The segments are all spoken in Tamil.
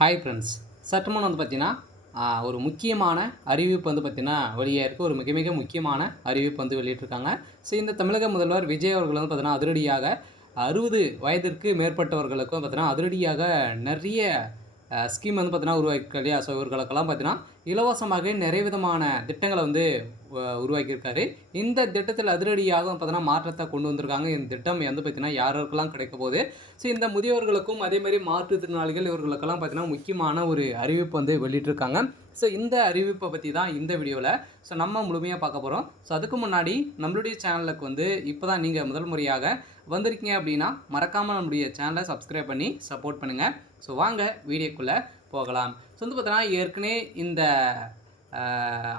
Hi friends. சற்றுமுன் பார்த்தீங்கன்னா, ஒரு முக்கியமான அறிவிப்பு பார்த்தீங்கன்னா வெளியாக இருக்குது. ஒரு மிக மிக முக்கியமான அறிவிப்பு வெளியிட்டிருக்காங்க. ஸோ இந்த தமிழக முதல்வர் விஜய் அவர்கள் பார்த்தீங்கன்னா, அதிரடியாக 60 வயதிற்கு மேற்பட்டவர்களுக்கும் பார்த்தீங்கன்னா, அதிரடியாக நிறைய ஸ்கீம் பார்த்தீங்கன்னா உருவாக்கியிருக்காரு இல்லையா? ஸோ இவர்களுக்கெல்லாம் பார்த்தீங்கன்னா, இலவசமாக நிறைய விதமான திட்டங்கள உருவாக்கியிருக்காரு. இந்த திட்டத்தில் அதிரடியாக பார்த்தீங்கன்னா, மாற்றத்தை கொண்டு வந்திருக்காங்க. இந்த திட்டம் பார்த்தீங்கன்னா, யாருக்கெல்லாம் கிடைக்க போகுது? ஸோ இந்த முதியோர்களுக்கும் அதேமாதிரி மாற்றுத்திறனாளிகள் இவர்களுக்கெல்லாம் பார்த்தீங்கன்னா, முக்கியமான ஒரு அறிவிப்பு வெளியிட்டிருக்காங்க. ஸோ இந்த அறிவிப்பை பற்றி தான் இந்த வீடியோவில் நம்ம முழுமையாக பார்க்க போகிறோம். ஸோ அதுக்கு முன்னாடி நம்மளுடைய சேனலுக்கு இப்போ தான் நீங்கள் முதல் முறையாக வந்திருக்கீங்க அப்படின்னா, மறக்காமல் நம்மளுடைய சேனலை சப்ஸ்கிரைப் பண்ணி சப்போர்ட் பண்ணுங்கள். ஸோ வாங்க வீடியோக்குள்ளே போகலாம். ஸோ பார்த்தீங்கன்னா, ஏற்கனவே இந்த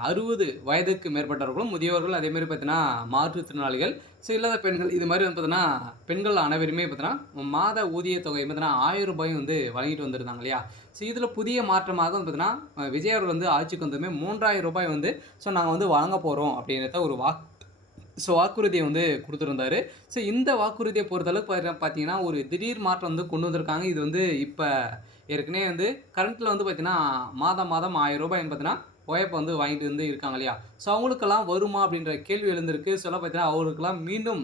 60 வயதுக்கு மேற்பட்டவர்களும் முதியோர்கள் அதேமாதிரி பார்த்தீங்கன்னா மாற்றுத்திறனாளிகள் ஸோ இல்லாத பெண்கள் இது மாதிரி பார்த்தீங்கன்னா பெண்கள் அனைவருமே பார்த்தீங்கன்னா மாத ஊதிய தொகை பார்த்தீங்கன்னா 1000 ரூபாய் வழங்கிட்டு வந்திருந்தாங்க இல்லையா? ஸோ இதில் புதிய மாற்றமாக பார்த்தீங்கன்னா விஜய் அவர்கள் ஆட்சிக்கு வந்ததுமே 3000 ரூபாய் ஸோ நாங்கள் வழங்க போகிறோம் அப்படின்றத ஒரு வாக்குறுதியை கொடுத்துருந்தாரு. ஸோ இந்த வாக்குறுதியை பொறுத்தளவுக்கு பார்த்தீங்கன்னா ஒரு திடீர் மாற்றம் கொண்டு வந்திருக்காங்க. இது இப்போ ஏற்கனவே கரண்ட்டில் பார்த்தீங்கன்னா மாதம் 1000 ரூபாய் பார்த்தீங்கன்னா ஓஎப் வாங்கிட்டு இருக்காங்க இல்லையா? ஸோ அவங்களுக்கெல்லாம் வருமா அப்படின்ற கேள்வி எழுந்திருக்கு. சொல்ல பார்த்தீங்கன்னா அவர்களுக்கெல்லாம் மீண்டும்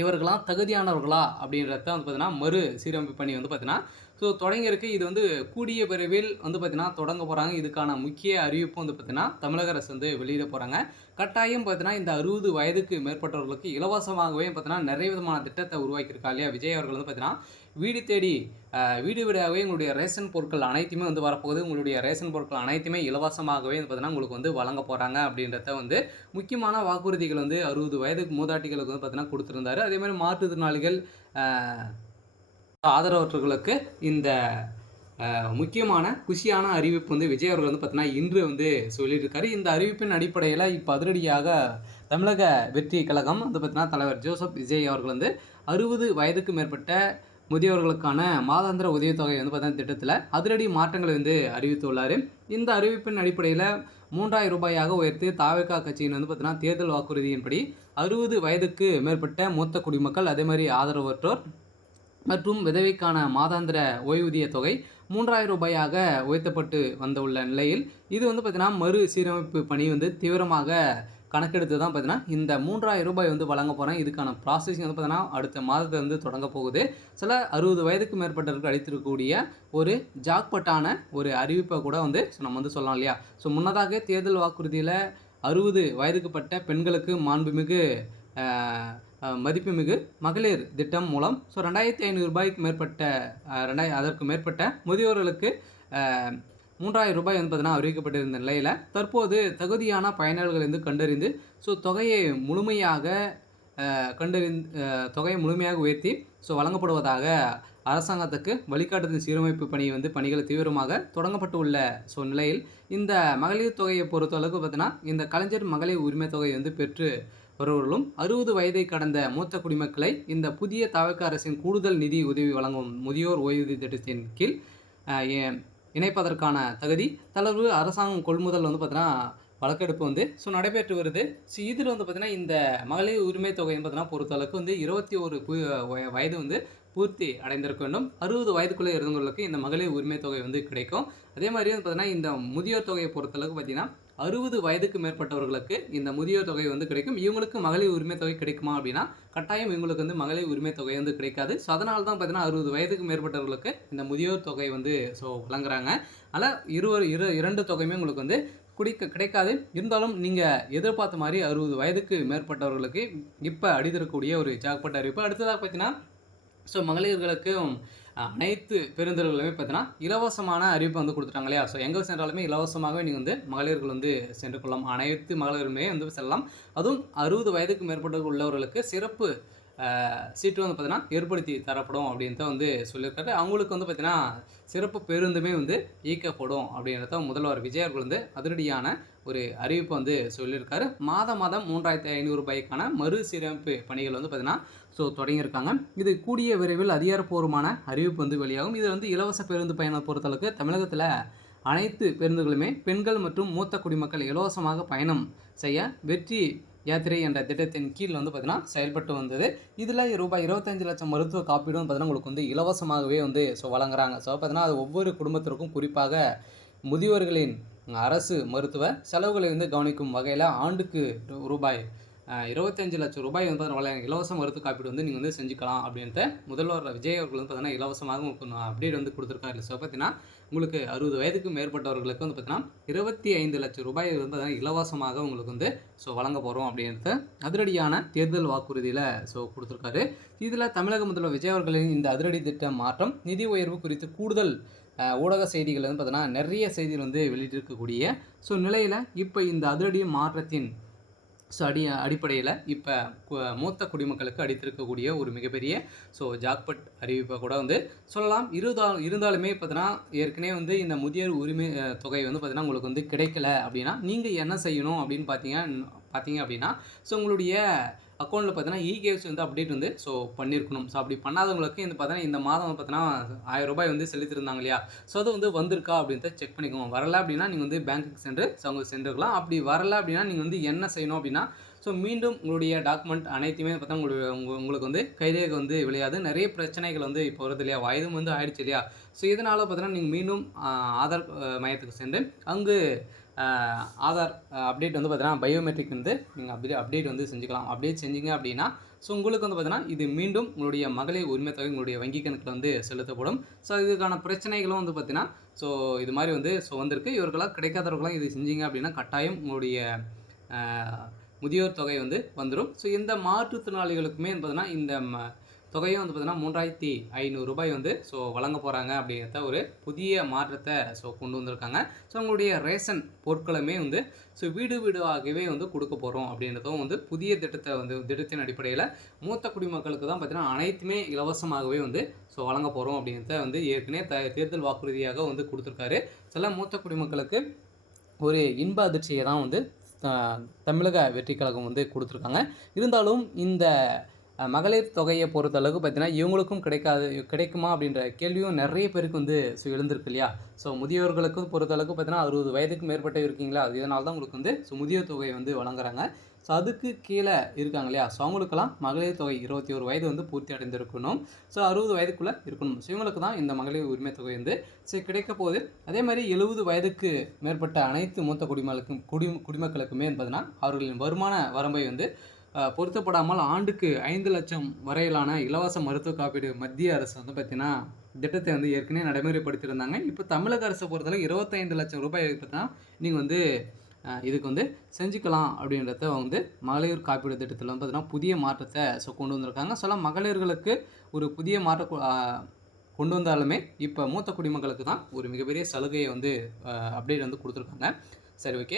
இவர்களெலாம் தகுதியானவர்களா அப்படின்றத பார்த்தீங்கன்னா மறு சீரமைப்பு பண்ணி பார்த்தீங்கன்னா ஸோ தொடங்கியிருக்கு. இது கூடிய விரைவில் பார்த்தீங்கன்னா தொடங்க போகிறாங்க. இதுக்கான முக்கிய அறிவிப்பு பார்த்தீங்கன்னா தமிழக அரசு வெளியிட போகிறாங்க. கட்டாயம் பார்த்தீங்கன்னா இந்த 60 வயதுக்கு மேற்பட்டவர்களுக்கு இலவசமாகவே பார்த்தீங்கன்னா நிறைய விதமான திட்டத்தை உருவாக்கியிருக்கா இல்லையா? விஜய் அவர்கள் பார்த்தீங்கன்னா வீடு தேடி வீடு வீடாகவே உங்களுடைய ரேஷன் பொருட்கள் அனைத்துமே வரப்போகுது. உங்களுடைய ரேஷன் பொருட்கள் அனைத்துமே இலவசமாகவே பார்த்தீங்கன்னா உங்களுக்கு வழங்க போகிறாங்க அப்படின்றத முக்கியமான வாக்குறுதிகள் 60 வயதுக்கு மூதாட்டிகளுக்கு பார்த்தீங்கன்னா கொடுத்துருந்தாரு. அதேமாதிரி மாற்றுத்திறனாளிகள் ஆதரவற்றவர்களுக்கு இந்த முக்கியமான குஷியான அறிவிப்பு விஜய் அவர்கள் பார்த்தீங்கன்னா இன்று சொல்லியிருக்காரு. இந்த அறிவிப்பின் அடிப்படையில் இப்போ அதிரடியாக தமிழக வெற்றி கழகம் பார்த்தீங்கன்னா தலைவர் ஜோசப் விஜய் அவர்கள் 60 வயதுக்கு மேற்பட்ட முதியோர்களுக்கான மாதாந்திர உதவித்தொகை பார்த்தீங்கன்னா திட்டத்தில் அதிரடி மாற்றங்களை அறிவித்துள்ளார். இந்த அறிவிப்பின் அடிப்படையில் 3000 ரூபாயாக உயர்த்தி தாவேகா கட்சியின் பார்த்தீங்கன்னா தேர்தல் வாக்குறுதியின்படி 60 வயதுக்கு மேற்பட்ட மூத்த குடிமக்கள் அதே மாதிரி ஆதரவற்றோர் மற்றும் விதவைக்கான மாதாந்திர ஓய்வூதிய தொகை 3000 ரூபாயாக உயர்த்தப்பட்டு வந்துள்ள நிலையில் இது பார்த்தீங்கன்னா மறு சீரமைப்பு பணி தீவிரமாக கணக்கெடுத்து தான் பார்த்தீங்கன்னா இந்த 3000 ரூபாய் வழங்க போகிறேன். இதுக்கான ப்ராசஸிங் பார்த்தீங்கன்னா அடுத்த மாதத்தில் தொடங்க போகுது. சில 60 வயதுக்கு மேற்பட்டவர்கள் அளித்திருக்கக்கூடிய ஒரு ஜாக்பட்டான ஒரு அறிவிப்பை கூட நம்ம சொல்லலாம் இல்லையா? ஸோ முன்னதாக தேர்தல் வாக்குறுதியில் 60 வயதுக்குப்பட்ட பெண்களுக்கு மாண்புமிகு மதிப்புமிகு மகளிர் திட்டம் மூலம் ஸோ 2500 ரூபாய்க்கு மேற்பட்ட அதற்கு மேற்பட்ட முதியோர்களுக்கு 3000 ரூபாய் பார்த்தீங்கன்னா அறிவிக்கப்பட்டிருந்த நிலையில் தற்போது தகுதியான பயனாளர்கள் கண்டறிந்து ஸோ தொகையை முழுமையாக உயர்த்தி ஸோ வழங்கப்படுவதாக அரசாங்கத்துக்கு வழிகாட்டுதல் சீரமைப்பு பணி பணிகள் தீவிரமாக தொடங்கப்பட்டு உள்ள ஸோ நிலையில் இந்த மகளிர் தொகையை பொறுத்தளவுக்கு பார்த்தீங்கன்னா இந்த கலைஞர் மகளிர் உரிமை தொகை பெற்று வருவர்களும் 60 வயதை கடந்த மூத்த குடிமக்களை இந்த புதிய தவிர்க்க அரசின் கூடுதல் நிதி உதவி வழங்கும் முதியோர் ஓய்வூதிய திட்டத்தின் கீழ் இணைப்பதற்கான தகுதி தளர்வு அரசாங்கம் கொள்முதல் பார்த்தீங்கன்னா வழக்கெடுப்பு ஸோ நடைபெற்று வருது. ஸோ இதில் பார்த்தீங்கன்னா இந்த மகளிர் உரிமை தொகைன்னு பார்த்தீங்கன்னா பொறுத்தளவுக்கு 21 வயது பூர்த்தி அடைந்திருக்க வேண்டும். 60 வயதுக்குள்ளே இருந்தவங்களுக்கு இந்த மகளிர் உரிமை தொகை கிடைக்கும். அதே மாதிரி பார்த்தீங்கன்னா இந்த முதியோர் தொகையை பொறுத்தளவுக்கு பார்த்தீங்கன்னா 60 வயதுக்கு மேற்பட்டவர்களுக்கு இந்த முதியோர் தொகை கிடைக்கும். இவங்களுக்கு மகளிர் உரிமை தொகை கிடைக்குமா அப்படின்னா கட்டாயம் இவங்களுக்கு மகளிர் உரிமை தொகை கிடைக்காது. ஸோ அதனால தான் பார்த்தீங்கன்னா 60 வயதுக்கு மேற்பட்டவர்களுக்கு இந்த முதியோர் தொகை ஸோ வழங்குறாங்க. அதனால் இரண்டு தொகையுமே உங்களுக்கு கிடைக்காது. இருந்தாலும் நீங்கள் எதிர்பார்த்த மாதிரி 60 வயதுக்கு மேற்பட்டவர்களுக்கு இப்போ அடித்தரக்கூடிய ஒரு ஜாக்பாட் அறிவிப்பு. அடுத்ததாக பார்த்தீங்கன்னா ஸோ மகளிர்களுக்கும் அனைத்து பேருந்துகளுமே பார்த்தீங்கன்னா இலவசமான அறிவிப்பு கொடுத்துட்டாங்க இல்லையா? ஸோ எங்கே சென்றாலுமே இலவசமாகவே நீங்கள் மகளிர்கள் சென்று கொள்ளலாம். அனைத்து மகளிருமே செல்லலாம். அதுவும் 60 வயதுக்கு மேற்பட்ட உள்ளவர்களுக்கு சிறப்பு சீட்டு பார்த்தீங்கன்னா ஏற்படுத்தி தரப்படும் அப்படின்றத சொல்லியிருக்காரு. அவங்களுக்கு பார்த்தீங்கன்னா சிறப்பு பேருந்துமே இயக்கப்படும் அப்படின்றத முதல்வர் விஜய் அவர்கள் அதிரடியான ஒரு அறிவிப்பு சொல்லியிருக்காரு. மாதம் 3500 ரூபாய்க்கான மறுசீரமைப்பு பணிகள் பார்த்தீங்கன்னா ஸோ தொடங்கியிருக்காங்க. இது கூடிய விரைவில் அதிகாரப்பூர்வமான அறிவிப்பு வெளியாகும். இது இலவச பேருந்து பயணம் பொறுத்தளவுக்கு தமிழகத்தில் அனைத்து பேருந்துகளுமே பெண்கள் மற்றும் மூத்த குடிமக்கள் இலவசமாக பயணம் செய்ய வெற்றி யாத்திரை என்ற திட்டத்தின் கீழ் வந்து பார்த்தீங்கன்னா செயல்பட்டு வந்தது. இதில் ரூபாய் 25 லட்சம் மருத்துவ காப்பீடும் பார்த்தீங்கன்னா உங்களுக்கு வந்து இலவசமாகவே வந்து வழங்குறாங்க. ஸோ பார்த்தீங்கன்னா அது ஒவ்வொரு குடும்பத்திற்கும் குறிப்பாக முதியோர்களின் அரசு மருத்துவ செலவுகளை வந்து கவனிக்கும் வகையில் ஆண்டுக்கு ரூபாய் 25 லட்சம் ரூபாய் வந்து இலவச மருத்துவ காப்பீடு வந்து நீங்கள் வந்து செஞ்சுக்கலாம் அப்படின்ட்டு முதல்வர் விஜய் அவர்கள் வந்து பார்த்தீங்கன்னா இலவசமாக உங்களுக்கு அப்டேட் வந்து கொடுத்துருக்காரு. ஸோ பார்த்தீங்கன்னா உங்களுக்கு 60 வயதுக்கு மேற்பட்டவர்களுக்கு வந்து பார்த்தீங்கன்னா 25 லட்சம் ரூபாய் வந்து பார்த்தீங்கன்னா இலவசமாக உங்களுக்கு வந்து வழங்க போகிறோம் அப்படின்ட்டு அதிரடியான தேர்தல் வாக்குறுதியில் கொடுத்துருக்காரு. இதில் தமிழக முதல்வர் விஜய் அவர்களின் இந்த அதிரடி திட்ட மாற்றம் நிதி உயர்வு குறித்து கூடுதல் ஊடக செய்திகள் வந்து பார்த்தீங்கன்னா நிறைய செய்திகள் வந்து வெளியிட்டிருக்கக்கூடிய நிலையில் இப்போ இந்த அதிரடி மாற்றத்தின் அடிப்படையில் இப்போ மூத்த குடிமக்களுக்கு அடித்திருக்கக்கூடிய ஒரு மிகப்பெரிய ஜாக்பட் அறிவிப்பை கூட வந்து சொல்லலாம். இருந்தாலுமே பார்த்தீங்கன்னா ஏற்கனவே வந்து இந்த முதியோர் உரிமை தொகை வந்து பார்த்தீங்கன்னா உங்களுக்கு வந்து கிடைக்கல அப்படின்னா நீங்கள் என்ன செய்யணும் அப்படின்னு பார்த்தீங்க அப்படின்னா உங்களுடைய அக்கௌண்ட்டில் பார்த்தீங்கன்னா இகேஎஸ் வந்து அப்டேட் வந்து பண்ணியிருக்கணும். அப்படி பண்ணாதவங்களுக்கு இந்த பார்த்தீங்கன்னா இந்த மாதம் பார்த்தீங்கன்னா 1000 ரூபாய் வந்து செலுத்திருந்தாங்க இல்லையா, அது வந்து வந்திருக்கா அப்படின்றத செக் பண்ணிக்கோங்க. வரல அப்படின்னா நீங்கள் வந்து பேங்க்குக்கு சென்றுக்கலாம். அப்படி வரல அப்படின்னா நீங்கள் வந்து என்ன செய்யணும் அப்படின்னா மீண்டும் உங்களுடைய டாக்குமெண்ட் அனைத்துமே பார்த்தா உங்களுக்கு வந்து கைரேகை வந்து விளையாது. நிறைய பிரச்சனைகள் வந்து இப்போ வருது இல்லையா, வயதும் வந்து ஆயிடுச்சு இல்லையா. இதனால் பார்த்தீங்கன்னா நீங்கள் மீண்டும் ஆதார் மையத்துக்கு சென்று அங்கு ஆதார் அப்டேட் வந்து பார்த்தீங்கன்னா பயோமெட்ரிக் வந்து நீங்கள் அப்டேட் வந்து செஞ்சுக்கலாம். அப்டேட் செஞ்சீங்க அப்படின்னா உங்களுக்கு வந்து பார்த்தீங்கன்னா இது மீண்டும் உங்களுடைய மகளிர் உரிமை தொகை உங்களுடைய வங்கி கணக்கில் வந்து செலுத்தப்படும். இதுக்கான பிரச்சனைகளும் வந்து பார்த்தீங்கன்னா இது மாதிரி வந்து வந்திருக்கு. இவர்களால் கிடைக்காதவர்களாம் இது செஞ்சீங்க அப்படின்னா கட்டாயம் உங்களுடைய முதியோர் தொகை வந்து வந்துடும். இந்த மாற்றுத்திறனாளிகளுக்குமே பார்த்தீங்கன்னா இந்த தொகையும் வந்து பார்த்தீங்கன்னா 3500 ரூபாய் வந்து வழங்க போகிறாங்க அப்படிங்கிறத ஒரு புதிய மாற்றத்தை கொண்டு வந்திருக்காங்க. உங்களுடைய ரேஷன் பொருட்களுமே வந்து வீடு வீடாகவே வந்து கொடுக்க போகிறோம் அப்படின்றதும் வந்து புதிய திட்டத்தின் அடிப்படையில் மூத்த குடிமக்களுக்கு தான் பார்த்தீங்கன்னா அனைத்துமே இலவசமாகவே வந்து வழங்க போகிறோம் அப்படிங்கிறத வந்து ஏற்கனவே தேர்தல் வாக்குறுதியாக வந்து கொடுத்துருக்காரு. சில மூத்த குடிமக்களுக்கு ஒரு இன்ப அதிர்ச்சியை தான் வந்து தமிழக வெற்றி கழகம் வந்து கொடுத்துருக்காங்க. இருந்தாலும் இந்த மகளிர் தொகையை பொறுத்தளவுக்கு பார்த்தீங்கன்னா இவங்களுக்கும் கிடைக்குமா அப்படின்ற கேள்வியும் நிறைய பேருக்கு வந்து எழுந்திருக்கு இல்லையா. முதியோர்களுக்கும் பொறுத்தளவுக்கு பார்த்தீங்கன்னா 60 வயதுக்கு மேற்பட்டு இருக்கீங்களா, இதனால தான் உங்களுக்கு வந்து முதியோர் தொகையை வந்து வழங்குறாங்க. அதுக்கு கீழே இருக்காங்க இல்லையா, அவங்களுக்கெல்லாம் மகளிர் தொகை 21 வயது வந்து பூர்த்தி அடைந்திருக்கணும். 60 வயதுக்குள்ளே இருக்கணும். இவங்களுக்கு தான் இந்த மகளிர் உரிமை தொகை வந்து கிடைக்க போகுது. அதே மாதிரி 70 வயதுக்கு மேற்பட்ட அனைத்து மூத்த குடிமக்களுக்குமே பார்த்தீங்கன்னா அவர்களின் வருமான வரம்பை வந்து பொருத்தப்படாமல் ஆண்டுக்கு 5 லட்சம் வரையிலான இலவச மருத்துவ காப்பீடு மத்திய அரசு வந்து பார்த்தீங்கன்னா திட்டத்தை வந்து ஏற்கனவே நடைமுறைப்படுத்தியிருந்தாங்க. இப்போ தமிழக அரசை பொறுத்தளவு 25 லட்சம் ரூபாய் பார்த்தீங்கன்னா நீங்கள் வந்து இதுக்கு வந்து செஞ்சுக்கலாம் அப்படின்றத வந்து மகளிர் காப்பீடு திட்டத்தில் வந்து பார்த்தீங்கன்னா புதிய மாற்றத்தை கொண்டு வந்திருக்காங்க. மகளிர்களுக்கு ஒரு புதிய மாற்றம் கொண்டு வந்தாலுமே இப்போ மூத்த குடிமக்களுக்கு தான் ஒரு மிகப்பெரிய சலுகையை வந்து அப்டேட் வந்து கொடுத்துருக்காங்க. சரி, ஓகே.